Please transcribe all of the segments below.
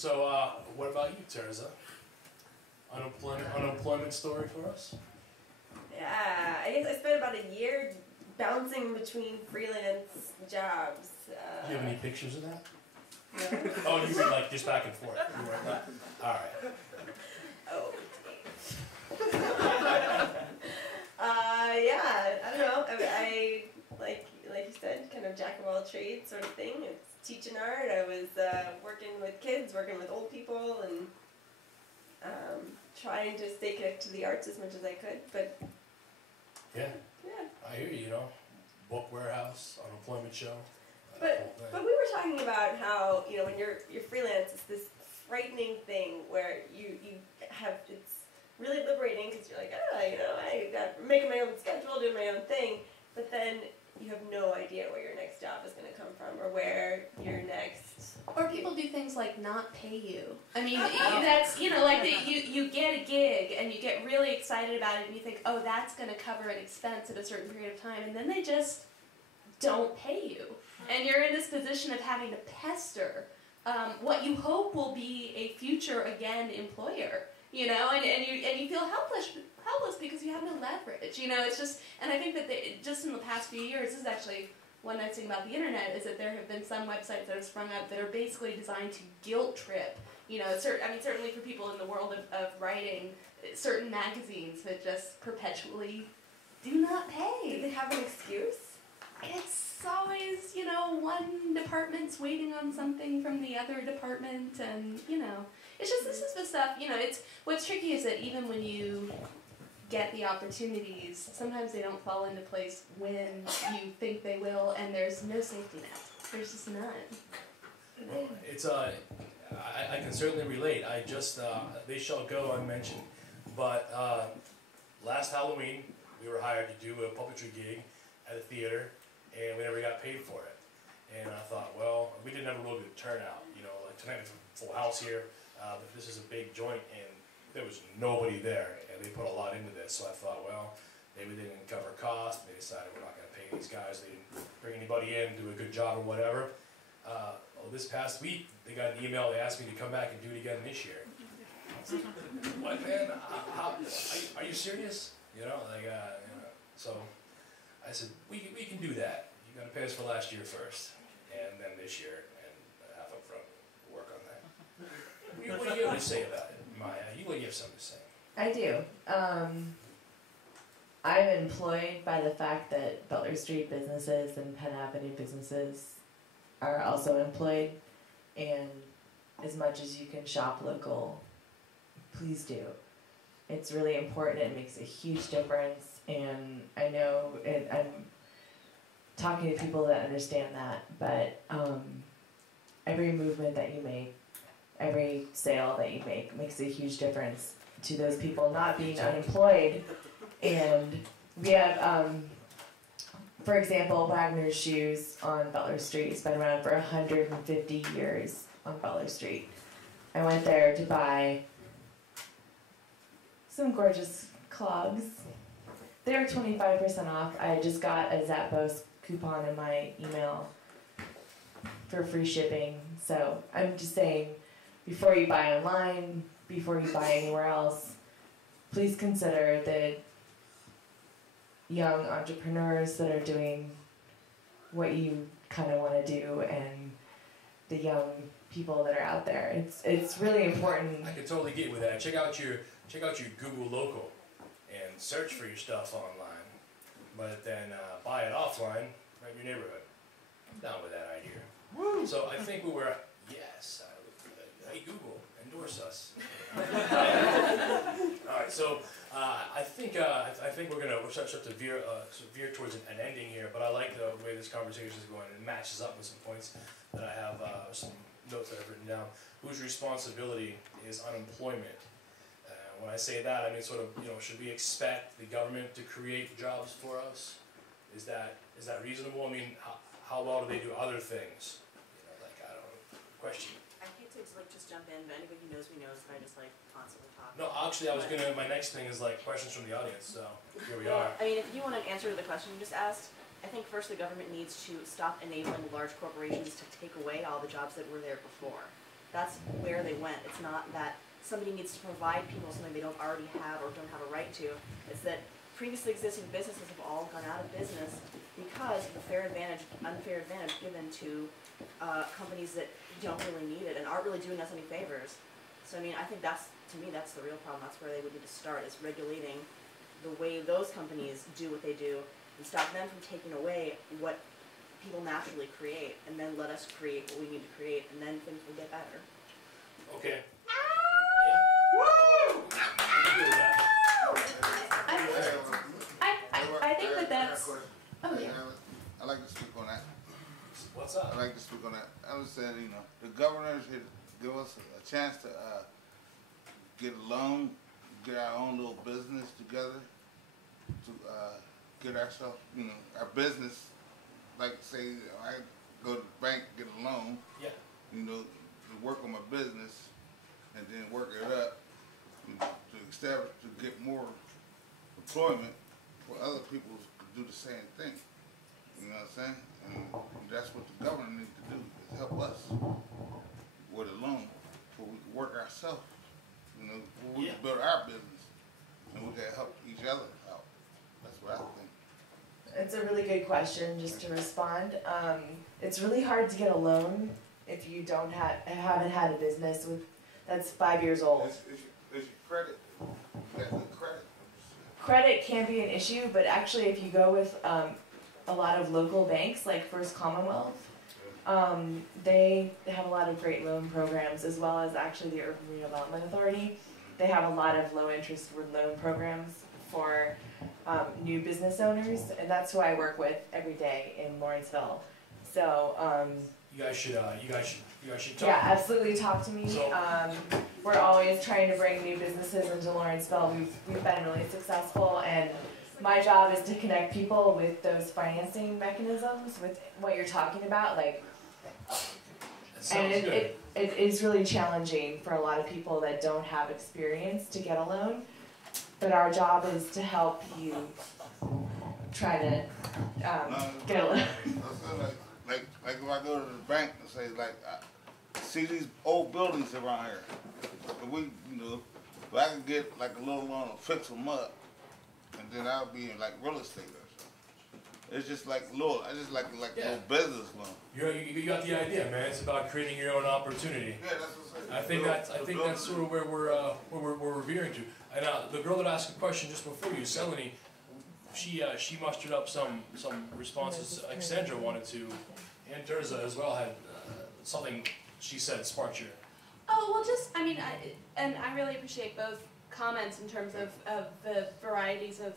So, what about you, Teresa? Unemployment story for us? Yeah, I guess I spent about a year bouncing between freelance jobs. Do you have any pictures of that? No. Oh, you mean like just back and forth? You weren't that? All right. Oh. Yeah, I don't know. I like you said, kind of jack of all trades sort of thing. It's teaching art. I was working with kids, working with old people, and trying to stay connected to the arts as much as I could. But yeah, yeah, I hear you. You know, book warehouse, unemployment show. But we were talking about how, you know, when you're freelance, it's this frightening thing where you have, it's really liberating because you're like, you know, I got making my own schedule, doing my own thing, but then you have no idea where your next job is going to come from or where your next. Or people do things like not pay you. I mean, that's, you know, like you get a gig and you get really excited about it and you think, oh, that's going to cover an expense at a certain period of time, and then they just don't pay you. And you're in this position of having to pester what you hope will be a future, again, employer. You know, and you feel helpless because you have no leverage. You know, it's just, and I think that just in the past few years, this is actually one nice thing about the internet, is that there have been some websites that have sprung up that are basically designed to guilt trip. You know, certainly for people in the world of writing, certain magazines that just perpetually do not pay. Do they have an excuse? It's always, you know, one department's waiting on something from the other department, and, you know, it's just, this is the stuff, you know, it's, what's tricky is that even when you get the opportunities, sometimes they don't fall into place when you think they will, and there's no safety net. There's just none. Well, it's, I can certainly relate. I just, they shall go unmentioned, but last Halloween, we were hired to do a puppetry gig at a theater, and we never got paid for it. And I thought, well, we didn't have a real good turnout. You know, like tonight it's a full house here, but this is a big joint, and there was nobody there, and they put a lot into this. So I thought, well, maybe they didn't cover costs. They decided we're not going to pay these guys. They didn't bring anybody in, do a good job or whatever. Well, this past week, they got an email. They asked me to come back and do it again this year. I was like, what, man? Are you serious? You know, like, you know, so I said, we can do that. You got to pay us for last year first, and then this year, and half up front. Work on that. What do you have to say about it, Maya? You have something to say. I do. I'm employed by the fact that Butler Street businesses and Penn Avenue businesses are also employed, and as much as you can shop local, please do. It's really important. It makes a huge difference, and I know I'm talking to people that understand that, but every movement that you make, every sale that you make makes a huge difference to those people not being unemployed. And we have, for example, Wagner's Shoes on Butler Street. It's been around for 150 years on Butler Street. I went there to buy some gorgeous clogs. They were 25% off. I just got a Zappos coupon in my email for free shipping. So I'm just saying, before you buy online, before you buy anywhere else, please consider the young entrepreneurs that are doing what you kind of want to do, and the young people that are out there. It's really important. I can totally get with that. Check out your Google Local and search for your stuff online, but then buy it offline right in your neighborhood. I'm down with that idea. Woo. So I think we were, yes, hey Google, endorse us. All right, so I think we're starting to veer towards an ending here, but I like the way this conversation is going. It matches up with some points that I have, some notes that I've written down. Whose responsibility is unemployment? When I say that, I mean sort of, you know, should we expect the government to create jobs for us? Is that reasonable? I mean, how well do they do other things? You know, like, I don't know. Question. I hate to like just jump in, but anybody who knows me knows that I just like constantly talk. No, actually, my next thing is like questions from the audience. So here we are. I mean, if you want an answer to the question you just asked, I think first the government needs to stop enabling large corporations to take away all the jobs that were there before. That's where they went. It's not that somebody needs to provide people something they don't already have or don't have a right to. It's that previously existing businesses have all gone out of business because of the unfair advantage given to companies that don't really need it and aren't really doing us any favors. So I mean, I think to me, that's the real problem. That's where they would need to start, is regulating the way those companies do what they do and stop them from taking away what people naturally create, and then let us create what we need to create, and then things will get better. Okay. I think that that's. Oh yeah. I'd like to speak on that. What's up? I'd like to speak on that. I understand, the governor should give us a chance to get a loan, get our own little business together, to get ourselves, our business. Like say, I go to the bank, get a loan, Yeah. to work on my business, and then work it up, to establish, to get more employment for other people to do the same thing. You know what I'm saying? And that's what the government needs to do, is help us with a loan, so we can work ourselves. We can build our business, and we can help each other out. That's what I think. It's a really good question, just to respond. It's really hard to get a loan if you haven't had a business that's 5 years old. It's your credit. You got good credit. Credit can be an issue, but actually if you go with a lot of local banks like First Commonwealth, they have a lot of great loan programs, as well as actually the Urban Redevelopment Authority. They have a lot of low interest loan programs for new business owners, and that's who I work with every day in Lawrenceville. So You guys should talk. yeah, absolutely talk to me. So- We're always trying to bring new businesses into Lawrenceville. We've been really successful, and my job is to connect people with those financing mechanisms, with what you're talking about, like. That sounds good. It is really challenging for a lot of people that don't have experience to get a loan, but our job is to help you try to get a loan. Like if I go to the bank and say, I see these old buildings around here, and if I can get like a little loan to fix them up, and then I'll be in like real estate or something. It's just like little, I just like a little business loan. You got the idea, man. It's about creating your own opportunity. Yeah, that's what I'm I saying. think that's sort of where we're revering to. And the girl that asked a question just before you, Selene, she mustered up some responses. Like Sandra wanted to, and Terza as well had something she said sparked your. Oh well, I really appreciate both comments in terms of the varieties of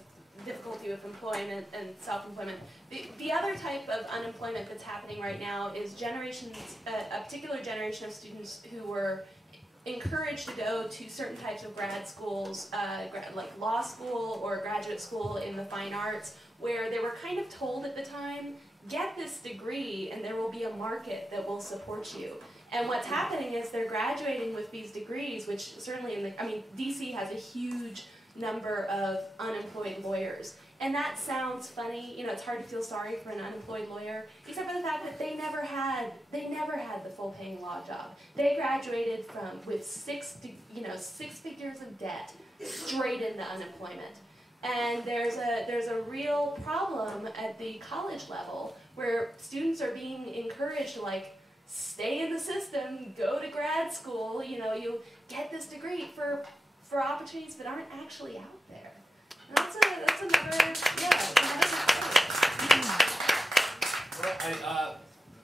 difficulty with employment and self-employment. The other type of unemployment that's happening right now is a particular generation of students who were encouraged to go to certain types of grad schools, like law school or graduate school in the fine arts, where they were kind of told at the time, get this degree and there will be a market that will support you. And what's happening is they're graduating with these degrees, which certainly DC has a huge number of unemployed lawyers. And that sounds funny, it's hard to feel sorry for an unemployed lawyer, except for the fact that they never had the full paying law job. They graduated with six figures of debt straight into unemployment. And there's a real problem at the college level where students are being encouraged to stay in the system, go to grad school, you get this degree for opportunities that aren't actually out there. And that's another Well,